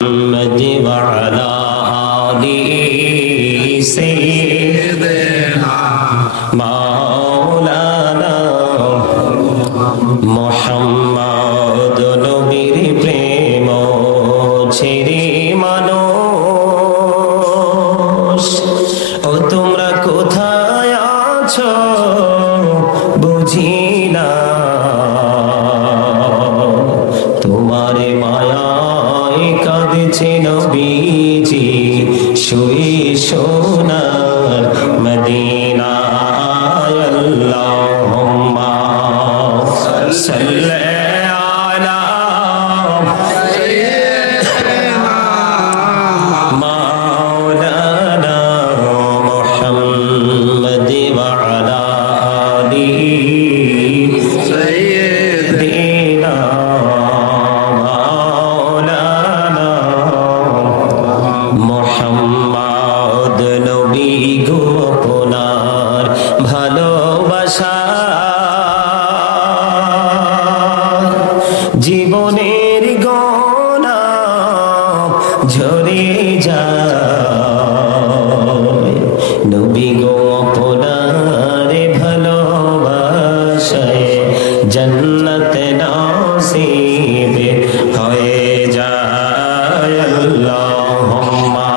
محمد وعلى آله سيدنا مولانا محمد নবীর প্রেম ছেড়ে মানুষ ও তোমরা কোথায় আছো বুঝি না তোমার মায়ায় কাঁদছে নবীজি শুয়ে সোনার মদিনায় আল্লাহুম্মা সাল্লি আলা সাইয়্যিদিনা মাওলানা মুহাম্মদ ওয়া আলা আলিহি সাইয়্যিদিনা মোহাম্মদ নবী গো আপনার ভালোবাসা জীবনের গোনা ঝরে যায় নবী গো আপনার ভালোবাসায় জান্নাত নসিব হয়ে যায় আল্লাহুম্মা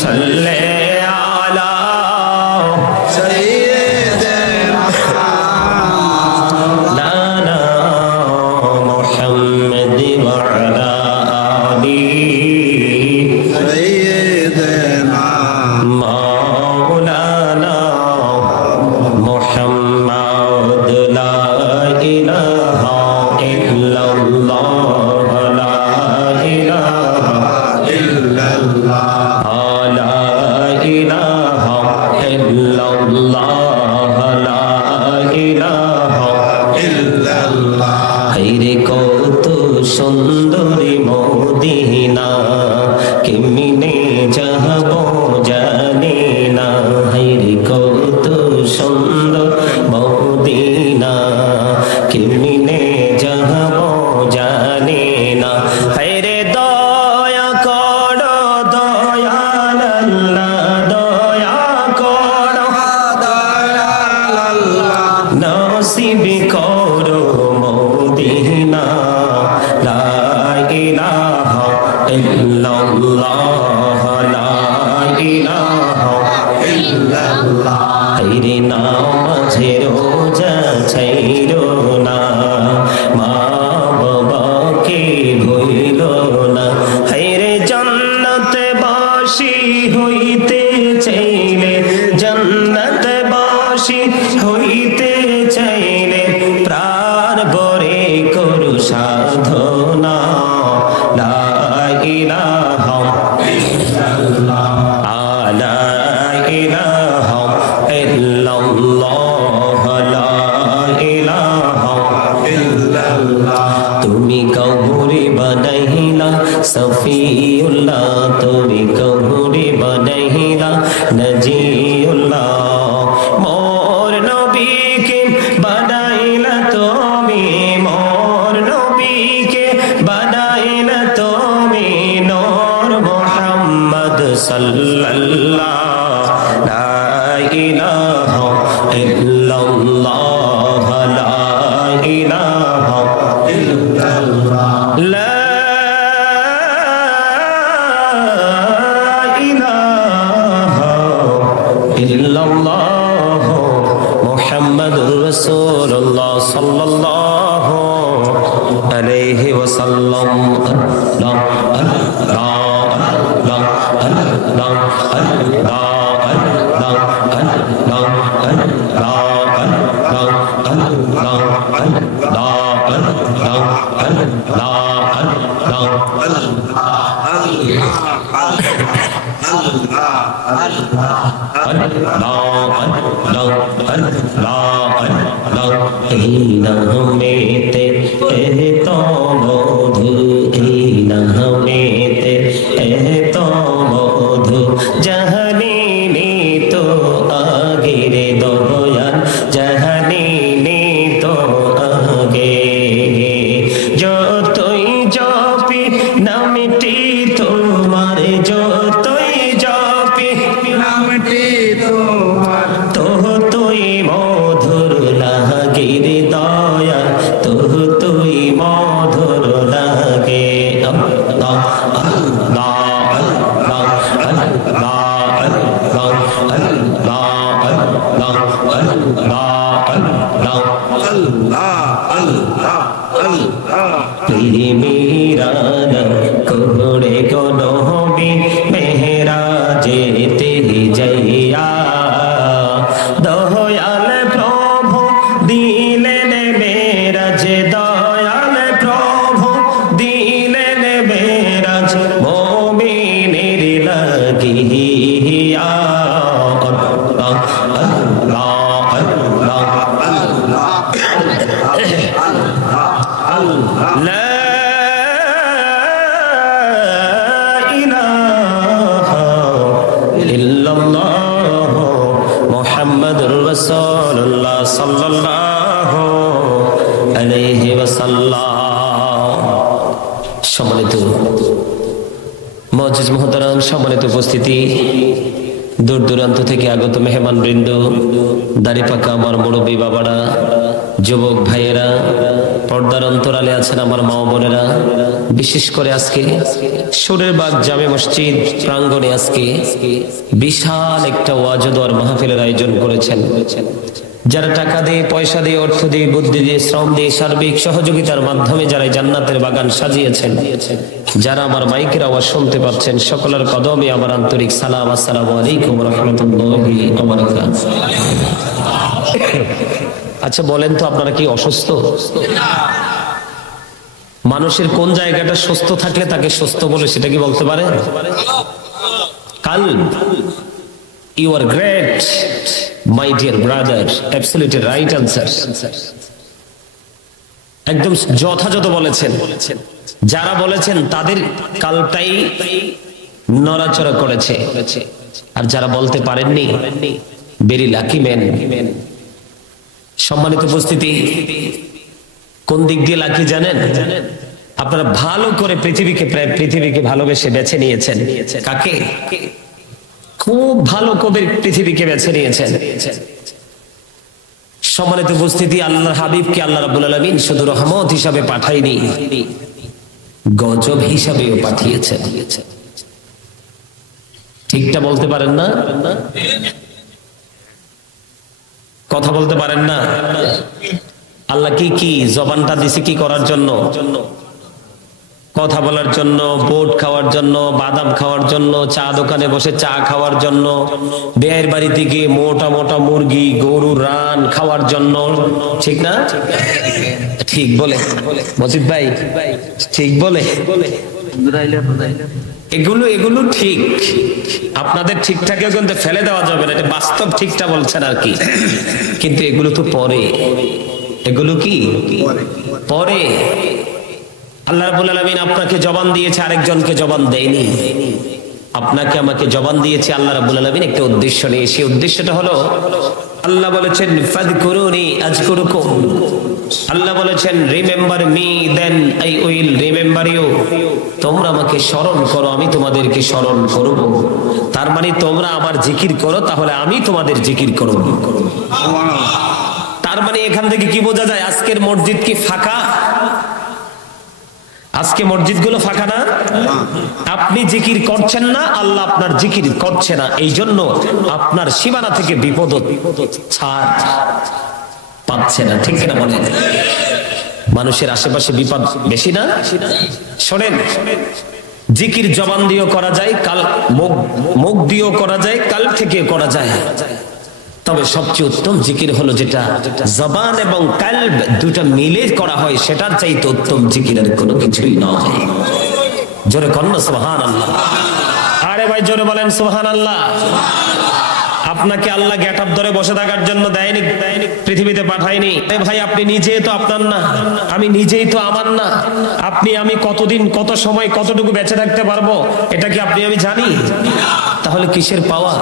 সাল্লি আলা সাইয়্যিদিনা মাওলানা মুহাম্মদ ওয়া আলা আলিহি সাইয়্যিদিনা মাওলানা মুহাম্মদ লা ইলাহা ইল্লাল্লাহ লা ইলাহা ইল্লাল্লাহ লা ইলাহা ইল্লাল্লাহ লা ইলাহা ইল্লাল্লাহ হায়রে কত সুন্দরী মদিনা কেমনে যাব জানি না হায়রে কত সুন্দর মদিনা কেমনে যাব জানি না হায়রে দয়া করো দয়াল আল্লাহ দয়া করো দয়াল আল্লাহ নসিব করো মদিনা লা ইলাহা ইল্লাল্লাহ লা ইলাহা ইল্লাল্লাহ হায়রে নামাজে রোজা ছাইরো না মা বাবাকে ভুইলো না হায়রে জান্নাতে বাসী হইতে চাইলে জান্নাতে বাসী হইতে চাইলে প্রাণ ভরে করু সাধনা লা ইলাহা ইল্লাল্লাহ লা ইলাহা ইল্লাল্লাহ লা ইলাহা ইল্লাল্লাহ তুমি কবরে বানাইলা সফিউল্লাহ তুমি কবরে বানাইলা নজিউল্লাহ মোর নবীকে বানাইলা তুমি মোর নবীকে বানাইলা তুমি নূর মুহাম্মদ সাল্লাল্লাহ লা ইলাহা ইল্লাল্লাহ লা ইলাহা ইল্লাল্লাহ লা ইলাহা ইল্লাল্লাহ মুহাম্মাদুর রাসূলুল্লাহ সাল্লাল্লাহু আলাইহি ওয়াসাল্লাম আল্লাহ আল্লাহ আল্লাহ আল্লাহ আল্লাহ এই নামেতে এত মধু এই নামেতে এত মধু জাহানি তো আগের দয়াল জাহানি তো আগে যতই জপি নামে নামটি তোমার যতই জপি, নামটি তোমার তো তুই মধুর লাগে রে দয়াল, তো তুই মধুর লাগে। আল্লাহ আল্লাহ আল্লাহ আল্লাহ আল্লাহ আল্লাহ আল্লাহ আল্লাহ আল্লাহ আল্লাহ। প্রেমেরানা কোড়ে গো নবী মেহরাজেতে যাইয়া, দয়াল প্রভু দিলেন মেরাজ, দয়াল প্রভু দিলেন মেরাজ মুমিনের লাগিয়া। আল্লাহ আল্লাহ আল্লাহ লা ইলাহা ইল্লাল্লাহ মুহাম্মাদুর রাসূলুল্লাহ সাল্লাল্লাহু আলাইহি ওয়াসাল্লাম। সম্মানিত মুআজ্জিজ মুহতারাম, সম্মানিত উপস্থিতি, দূর দূরান্ত থেকে আগত মেহমান বৃন্দ, দাড়িপাকা আমার মুরব্বী বাবারা, যুবক ভাইয়েরা, পর্দার অন্তরালে আছেন আমার মা বোনেরা, বিশেষ করে আজকে সুরেরবাগ জামে মসজিদ প্রাঙ্গণে আজকে বিশাল একটা ওয়াজ ও দোয়ার মাহফিলের আয়োজন করেছেন। যারা টাকা দিয়ে, পয়সা দিয়ে, অর্থ দিয়ে, বুদ্ধি দিয়ে, শ্রম দিয়ে, সার্বিক সহযোগিতার মাধ্যমে যারা জান্নাতের বাগান সাজিয়েছেন, যারা আমার মাইকের আওয়াজ শুনতে পাচ্ছেন, সকলের কদমে আমার আন্তরিক সালাম। আসসালামু আলাইকুম ওয়া রাহমাতুল্লাহি ওয়া বারাকাতুহু। আচ্ছা বলেন তো, আপনারা কি অসুস্থ? মানুষের কোন জায়গাটা সুস্থ থাকলে তাকে সুস্থ বলে সেটা কি বলতে পারে? কালব। You are great, my dear brother. Absolutely right answer. একদম যথাযথ বলেছেন। যারা বলেছেন তাদের কালটাই নড়াচড়া করেছে, আর যারা বলতে পারেননি, ভেরি লাকি ম্যান। সম্মানিত উপস্থিতি, কোন দিক দিয়ে লাকি জানেন? আপনারা ভালো করে পৃথিবীকে ভালোবেসে বেছে নিয়েছেন। কাকে? খুব ভালো করে পৃথিবীকে বেছে নিয়েছেন। সম্মানিত উপস্থিতি, আল্লাহর হাবিবকে আল্লাহ রাব্বুল আলামিন শুধু রহমত হিসাবে পাঠায়নি, গজব হিসাবেও পাঠিয়েছেন। ঠিকটা বলতে পারেন না? কথা বলতে পারেন না? আল্লাহ কি জবানটা দিছে কি করার জন্য? কথা বলার জন্য, বোট খাওয়ার জন্য, বাদাম খাওয়ার জন্য, চা দোকানে বসে চা খাওয়ার জন্য, বিয়ের বাড়িতে গিয়ে মোটা মোটা মুরগি, গরু রান খাওয়ার জন্য। ঠিক না? ঠিক বলে মজিদ ভাই, ঠিক বলে। এগুলো ঠিক, আপনাদের ঠিকঠাকে কিন্তু ফেলে দেওয়া যাবে না, এটা বাস্তব ঠিকটা বলছেন আর কি। কিন্তু এগুলো তো পরে, এগুলো কি পরে। আল্লাহ রাব্বুল আলামিন আপনাকে জবান দিয়েছে, আরেকজনকে জবান দেয়নি। আপনাকে আমাকে জবান দিয়েছে আল্লাহ রাব্বুল আলামিন একটা উদ্দেশ্য নিয়ে। সেই উদ্দেশ্যটা হলো, আল্লাহ বলেছেন ফাযকুরুনি আযকুরুকুম। আল্লাহ বলেছেন remember me then I will remember you. তোমরা আমাকে স্মরণ করো, আমি তোমাদেরকে স্মরণ করব। তার মানে তোমরা আমার জিকির করো, তাহলে আমি তোমাদের জিকির করব। তার মানে এখান থেকে কি বোঝা যায়? আজকের মসজিদ কি ফাঁকা? আজকে মসজিদগুলো ফাঁকা না? আপনি জিকির করছেন না, আল্লাহ আপনার জিকির করছে না, এই জন্য আপনার সীমানা থেকে বিপদ ছাড় পাচ্ছে না। ঠিক কিনা বলেন? মানুষের আশেপাশে বিপদ বেশি না? শোনেন, জিকির জবান দিয়েও করা যায়, কাল মুখ দিয়েও করা যায়, কাল থেকেও করা যায়। তবে সবচেয়ে উত্তম জিকির হলো যেটা জবান এবং কালব দুটা মিলে করা হয়, সেটার চাইতে উত্তম জিকির আর কোনো কিছুই নয়। জোরে কন্যা সুবহানাল্লাহ। আরে ভাই জোরে বলেন সুবহানাল্লাহ। আপনাকে আল্লাহ গেট আপ ধরে বসে থাকার জন্য দেয়নি, পৃথিবীতে পাঠায়নি। ভাই আপনি নিজেই তো আপনার না, আমি নিজেই তো আমার না। আপনি আমি কতদিন, কত সময়, কতটুকু বেঁচে থাকতে পারবো, এটা কি আপনি আমি জানি? তাহলে কিসের পাওয়া?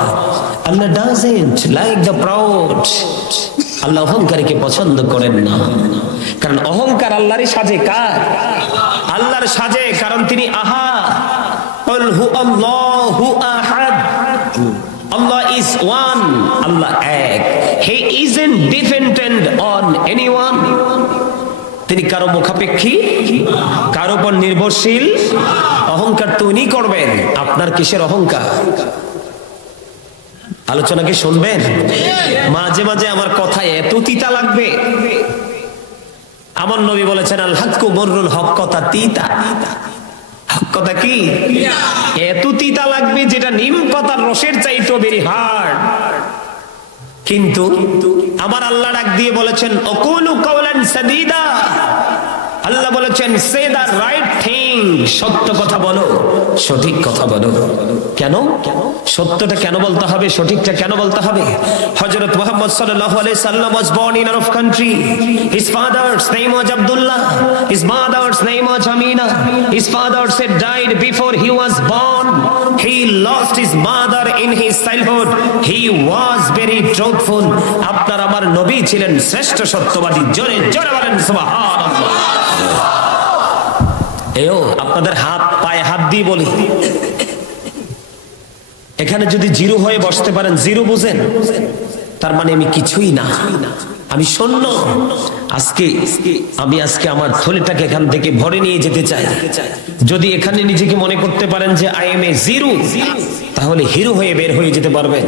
আল্লাহ ডাজন্ট লাইক দ্য প্রাউড। আল্লাহ অহংকারীকে পছন্দ করেন না, কারণ অহংকার আল্লাহরই সাজে। কার? আল্লাহর সাজে, কারণ তিনি আহা কুল হু আল্লাহু আহাদ, Allah is one, Allah এক, he isn't dependent on anyone, তিনি কারো মুখাপেক্ষী, কারো উপর নির্ভরশীল। অহংকার তো উনি করবেন, আপনার কিসের অহংকার? আলোচনা কি শুনবেন? মাঝে মাঝে আমার কথায় এত তিতা লাগবে। আমার নবী বলেছেন আল হাক্কু মুররুন, হক কথা তিতা। হক কথা কি? এত তিতা লাগবে যেটা নিম পাতার রসের চাইতেও বেরি হার্ড। কিন্তু আমার আল্লাহ ডাক দিয়ে বলেছেন অকুলু কাওলান সাদীদা, আল্লাহ বলেছেন সে দা রাইট থিং, সত্য কথা বলো, সঠিক কথা বলো। কেন? সত্যটা কেন বলতে হবে, সঠিকটা কেন বলতে হবে? হযরত মুহাম্মদ সাল্লাল্লাহু আলাইহি সাল্লাম was born in Arab country. His father's name was Abdullah, his mother's name was Amina. His father said died before he was born. He lost his mother in his childhood. He was very truthful. আপনার আমার নবী ছিলেন শ্রেষ্ঠ সত্যবাদী। জোরে জোরে বলেন সুবহানাল্লাহ। এও আপনাদের হাত পায়ে হাত দিয়ে বলি, এখানে যদি জিরো হয়ে বসতে পারেন, জিরো বুঝেন, তার মানে আমি কিছুই না, আমি শূন্য। আমি আজকে আমার থলিটাকে এখান থেকে ভরে নিয়ে যেতে চাই। যদি এখানে নিজেকে মনে করতে পারেন যে আই এম এ জিরো, তাহলে হিরো হয়ে বের হয়ে যেতে পারবেন।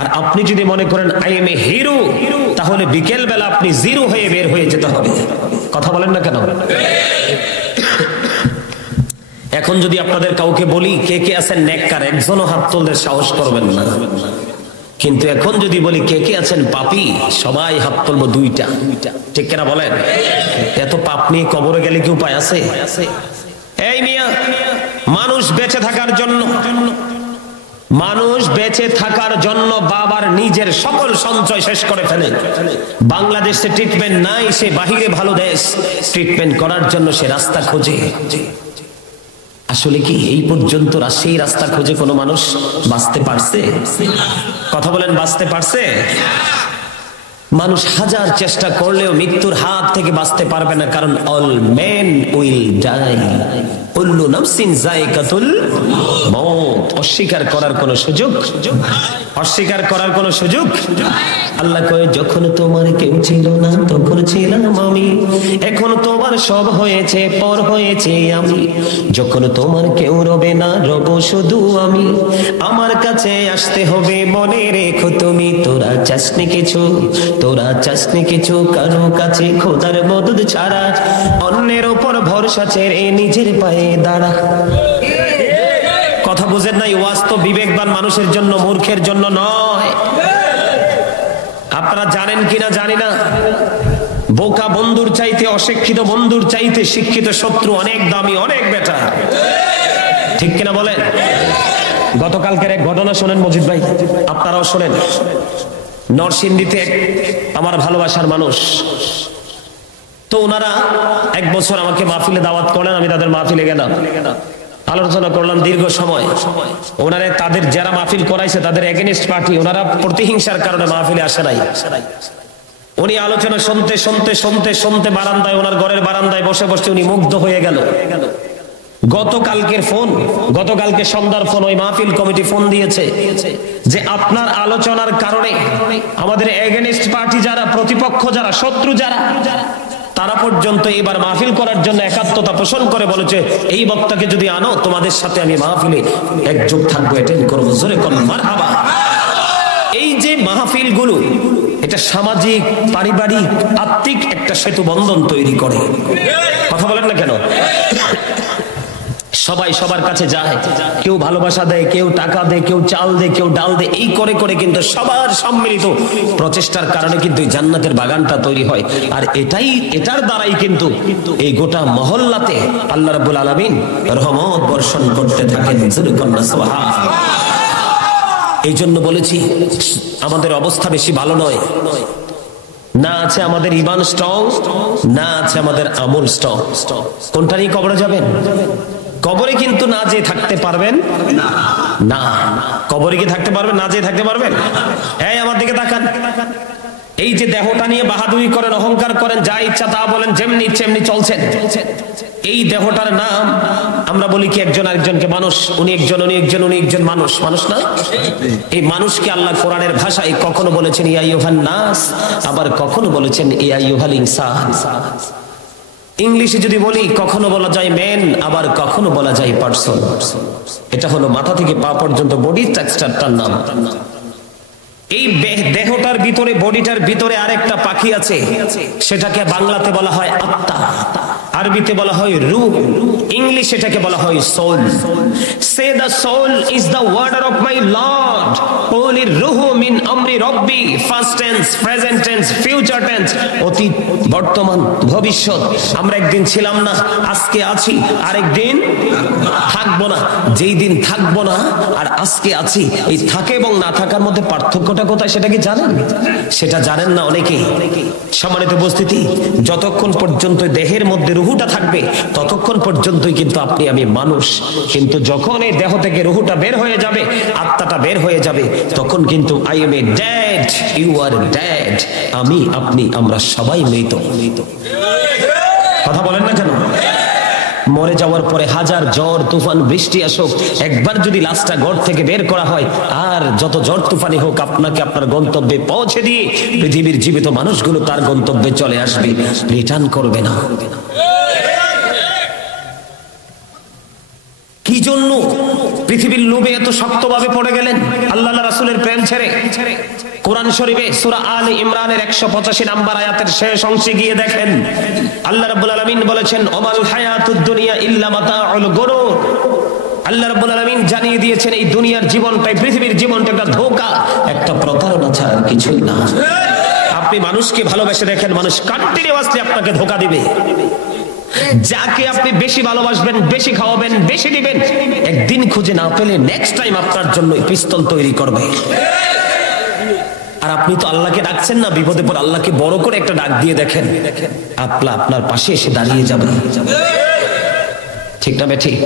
আর আপনি যদি মনে করেন আই এম এ হিরো, তাহলে বিকেল বেলা আপনি জিরো হয়ে বের হয়ে যেতে হবে। কথা বলেন না কেন? এখন যদি আপনাদের কাউকে বলি কে কে আছেন নেককার, একজনও হাত তুলতে সাহস করবেন না। কিন্তু এখন যদি বলি কে কে আছেন পাপী, সবাই হাত তুলবো দুইটা। ঠিক কিনা বলেন? এত পাপ নিয়ে কবরে গেলে কি উপায় আছে? এই মিয়া, মানুষ বেঁচে থাকার জন্য বাবার নিজের সকল সঞ্চয় শেষ করে ফেলে। বাংলাদেশে ট্রিটমেন্ট নাই, সে বাহিরে ভালো দেশ ট্রিটমেন্ট করার জন্য সে রাস্তা খোঁজে। আসলে কি এই পর্যন্ত সেই রাস্তা খোঁজে কোনো মানুষ বাঁচতে পারছে? কথা বলেন, বাঁচতে পারছে? মানুষ হাজার চেষ্টা করলেও মৃত্যুর হাত থেকে বাঁচতে পারবে না, কারণ অল মেন উইল ডাই, কুল্লু নাফসিন যায়কাতুল মউত। অস্বীকার করার কোনো সুযোগ আল্লাহ কয় যখন তোমার কেউ ছিল না তখন ছিলাম আমি, এখন তোমার সব হয়েছে, পর হয়েছে আমি। যখন তোমার কেউ রবে না, রব শুধু আমি। আমার কাছে আসতে হবে, মনে রেখো তুমি। তোরা চাসনি কিছু কারো কাছে খোদার মদদ ছাড়া। অন্যের উপর ভরসা ছেড়ে নিজের পায়ে দাঁড়া। কথা বুঝেন নাই? ওয়াজ তো বিবেকবান মানুষের জন্য, মূর্খের জন্য নয়। আপনারা জানেন কিনা জানি না, বোকা বন্ধুর চাইতে, অশিক্ষিত বন্ধুর চাইতে শিক্ষিত শত্রু অনেক দামি, অনেক বেটার। ঠিক কিনা বলেন? গতকালকের এক ঘটনা শোনেন মজিদ ভাই, আপনারাও শোনেন। নরসিংদীতে আমার ভালোবাসার মানুষ, তো ওনারা এক বছর আমাকে মাহফিলে দাওয়াত করলেন, আমি তাদের মাহফিলে গেলাম, আলোচনা করলাম দীর্ঘ সময়। ওনারা তাদের যারা মাহফিল করাইছে তাদের এগেইনস্ট পার্টি, ওনারা প্রতিহিংসার কারণে মাহফিলে আসে নাই। উনি আলোচনা শুনতে বারান্দায়, ওনার ঘরের বারান্দায় বসে উনি মুগ্ধ হয়ে গেল। গতকালকে সন্ধ্যার ফোন, ওই মাহফিল কমিটি ফোন দিয়েছে যে আপনার আলোচনার কারণে আমাদের এগেইনস্ট পার্টি যারা, প্রতিপক্ষ যারা, শত্রু যারা, তারা পর্যন্ত এবার মাহফিল করার জন্য একাত্মতা পোষণ করে বলেছে এই বক্তাকে যদি আনো তোমাদের সাথে আমি মাহফিলে একযোগ থাকবো, অ্যাটেন্ড করবো। জোরে কোন মারহাবা। এই যে মাহফিল গুলো, এটা সামাজিক, পারিবারিক, আত্মিক একটা সেতু বন্ধন তৈরি করে। কথা বলেন না কেন? সবাই সবার কাছে যায়, কেউ ভালোবাসা দেয়, কেউ টাকা দেয়, কেউ চাল দেয়, কেউ ডাল দেয়। এই করে কিন্তু সবার সম্মিলিত প্রচেষ্টার কারণে কিন্তু জান্নাতের বাগানটা তৈরি হয়। আর এটার দ্বারাই কিন্তু এই গোটা মহল্লাতে আল্লাহ রাব্বুল আলামিন রহমত বর্ষণ করতে থাকেন। এই জন্য বলেছি আমাদের অবস্থা বেশি ভালো নয়, না আছে আমাদের ইমান স্ট্রং, না আছে আমাদের আমল স্ট্রং। কোনটা নিয়ে কবরে যাবেন? কবরে কিন্তু না যেয়ে থাকতে পারবেন না। কবরে কি থাকতে পারবেন? না যেয়ে থাকতে পারবেন? এই আমার দিকে তাকান। এই যে দেহটা নিয়ে বাহাদুরি করেন, অহংকার করেন, যা ইচ্ছা তা বলেন, যেমনি ইচ্ছে এমনি চলছেন, এই দেহটার নাম আমরা বলি কি একজন আরেকজনকে মানুষ, উনি একজন উনি একজন উনি একজন মানুষ, মানুষ না? এই মানুষকে আল্লাহ কোরআনের ভাষায় কখনো বলেছেন ইয়া আইয়ুহান নাস, আবার কখনো বলেছেন ইয়া আইয়ুহাল ইনসান। ইংলিশে যদি বলি কখনো বলা যায় ম্যান, আবার কখনো বলা যায় পারসন। এটা হলো মাথা থেকে পা পর্যন্ত বডি স্ট্রাকচারটার নাম। এই দেহটার ভিতরে বডিটার ভিতরে আরেকটা পাখি আছে, সেটাকে বাংলাতে বলা হয় আত্মা, আরবিতে বলা হয় রূহ, ইংলিশে এটাকে বলা হয় soul. Say the soul is the order of my Lord, ওলি রূহু মিন আমরি রব্বি, first tense, present tense, future tense, অতীত, বর্তমান, ভবিষ্যৎ। আমরা একদিন ছিলাম না, আজকে আছি, আরেকদিন থাকবো না। যেই দিন থাকবো না আর আজকে আছি, এই থাকে এবং না থাকার মধ্যে পার্থক্যটা কোথায় সেটা কি জানেন? সেটা জানেন না অনেকে। সম্মানিত উপস্থিতি, যতক্ষণ পর্যন্ত দেহের মধ্যে রুহুটা থাকবে ততক্ষণ পর্যন্তই কিন্তু আপনি আমি মানুষ। কিন্তু যখন এই দেহ থেকে রুহুটা বের হয়ে যাবে, আত্মাটা বের হয়ে যাবে, তখন কিন্তু I am a dead, you are dead. আমি আপনি আমরা সবাই মৃত। কথা বলেন না কেন? মরে যাওয়ার পরে হাজার ঝড় তুফান বৃষ্টি আসুক, একবার যদি লাশটা ঘর থেকে বের করা হয়, আর যত ঝড় তুফানি হোক, আপনাকে আপনার গন্তব্যে পৌঁছে দিয়ে পৃথিবীর জীবিত মানুষগুলো তার গন্তব্যে চলে আসবে, রিটার্ন করবে না। কি জন্য পৃথিবীর লোভে এত শক্তভাবে পড়ে গেলেন আল্লাহ রাসূলের প্রেম ছেড়ে? কোরআন শরীফে সূরা আলে ইমরানের 185 নম্বর আয়াতের শেষ অংশে গিয়ে দেখেন আল্লাহ রাব্বুল আলামিন বলেছেন ওমাল হায়াতুদ দুনিয়া ইল্লা মাতাউল গুরুর। আল্লাহ রাব্বুল আলামিন জানিয়ে দিয়েছেন এই দুনিয়ার জীবনটাই, পৃথিবীর জীবনটা একটা ধোঁকা, একটা প্রতারণা ছাড়া কিছুই না। আপনি মানুষকে ভালোবেসে দেখেন, মানুষ কন্টিনিউয়াসলি আপনাকে ধোঁকা দিবে। যাকে আপনি বেশি ভালোবাসবেন, বেশি খাওয়াবেন, বেশি দিবেন, একদিন খুঁজে না পেলে নেক্সট টাইম আপনার জন্য পিস্তল তৈরি করবে। আর আপনি তো আল্লাহকে ডাকছেন না, বিপদে পর আল্লাহকে বড় করে একটা ডাক দিয়ে দেখেন, আপনার পাশে এসে দাঁড়িয়ে যাবে। ঠিক না বেঠিক?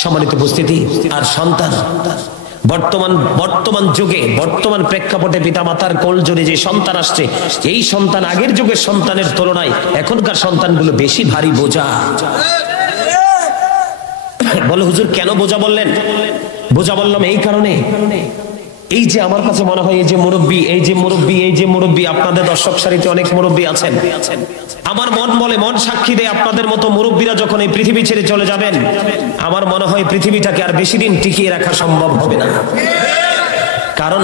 সম্মানিত উপস্থিতি, আর সন্তান বর্তমান যুগে, বর্তমান প্রেক্ষাপটে পিতামাতার কোলজোরে যে সন্তান আসছে, এই সন্তান আগের যুগের সন্তানের তুলনায় এখনকার সন্তানগুলো বেশি ভারী বোঝা। বলে হুজুর কেন বোঝা বললেন? বোঝা বললাম এই কারণে, এই যে আমার কাছে মনে হয় এই যে মুরব্বী, এই যে মুরব্বী, এই যে মুরব্বী, আপনাদের দর্শক সারিতে অনেক মুরব্বী আছেন। আমার মন বলে, মন সাক্ষী দেয়, আপনাদের মতো মুরব্বীরা যখন এই পৃথিবী ছেড়ে চলে যাবেন, আমার মনে হয় পৃথিবীটাকে আর বেশি দিন টিকিয়ে রাখা সম্ভব হবে না। কারণ